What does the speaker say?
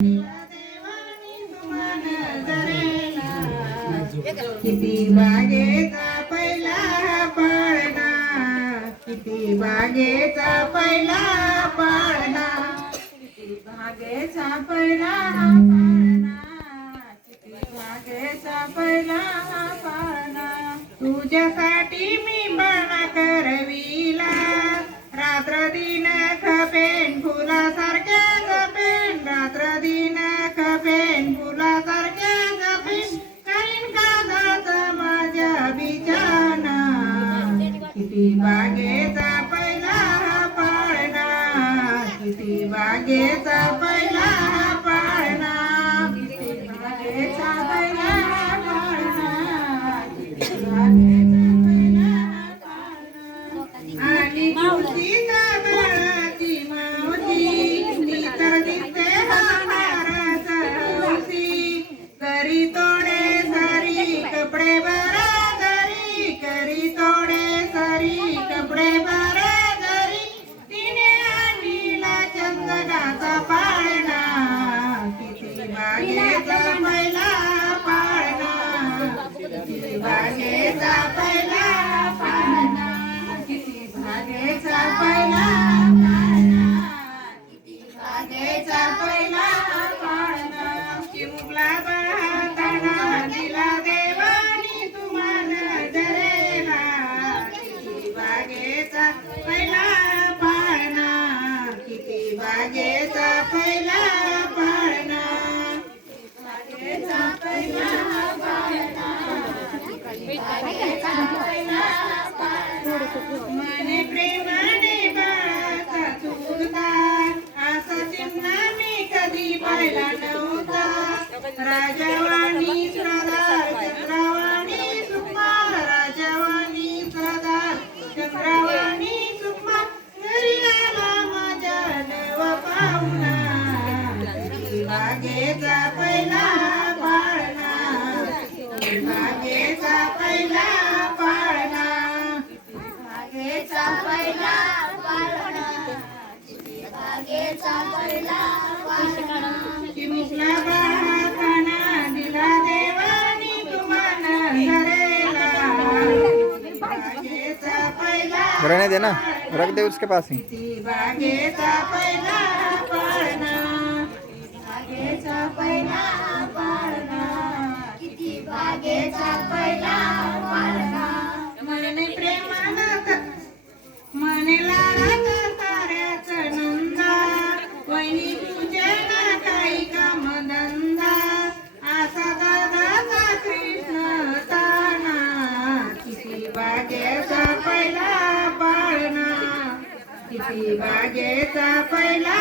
किती बागेचा पहिला पाळणा, किती बागेचा पहिला पाळणा, किती बागेचा पहिला पाळणा, किती बागेचा पहिला पाळणा. तुझ्यासाठी मी बाणा करविला, रात्र दिन खपेन फुलासारखे जपेन, रात्र दिन खपेन फुलासारखे जपेन, करीन कागदाचा माझ्या बिछाना. किती बागेचा पहिला पाळणा, किती बागेचा पहिला पाळणा, किती बागेचा पहिला पाळणा, किती बागेचा पहिला पाळणा. आणि तुळशीचा गळाची मावशी, ती तर दिसते हाराच हौशी, करी तोडे सारी कपडे बरादरी, करी तोडे सारी कपडे बरादरी, तिने आणला चंदनाचा पाळणा. किती बागेचा पहिला पाळणा, किती बागेचा पहिला पाळणा, किती बागेचा पहिला पाळणा, किती बागेचा पहिला पाळणा. चिमुकला पाहताना दिला देवानी तुम्हाला जरेला, किती बागेचा पहिला पाळणा, किती बागेचा पहिला पाळणा, बागेचा पहिला पाळणा, बागेचा पहिला पाळणा. मने प्रेमाने बाळाचा चुरता, असा चिमणा मी कधी पाहिला नव्हता. राजवाणी श्रद्धार चंद्रवाणी सुमा, राजवाणी श्रद्धार चंद्रवाणी सुमा, घरी आला माझ्या नव पाहुणा. किती बागेचा पहिला पाळणा, किती बागेचा पहिला पाळणा, किती बागेचा पहिला पाळणा, किती बागेचा पहिला पाळणा. चिमुकला पाहताना दिला देवानी तुम्हाला धरेला, बागेचा पहिला रहने देना, रख दे उसके पास ही. किती बागेचा पहिला पाळणा, बागेचा पहिला पाळणा, किती बागेचा पहिला पाळणा. मने प्रेमानं मने लाडात साऱ्याच नंदा, वहिनी तुझे ना काही काम धंदा, असा दादाचा कृष्ण ताना. किती बागेचा पहिला पाळणा, किती बागेचा पहिला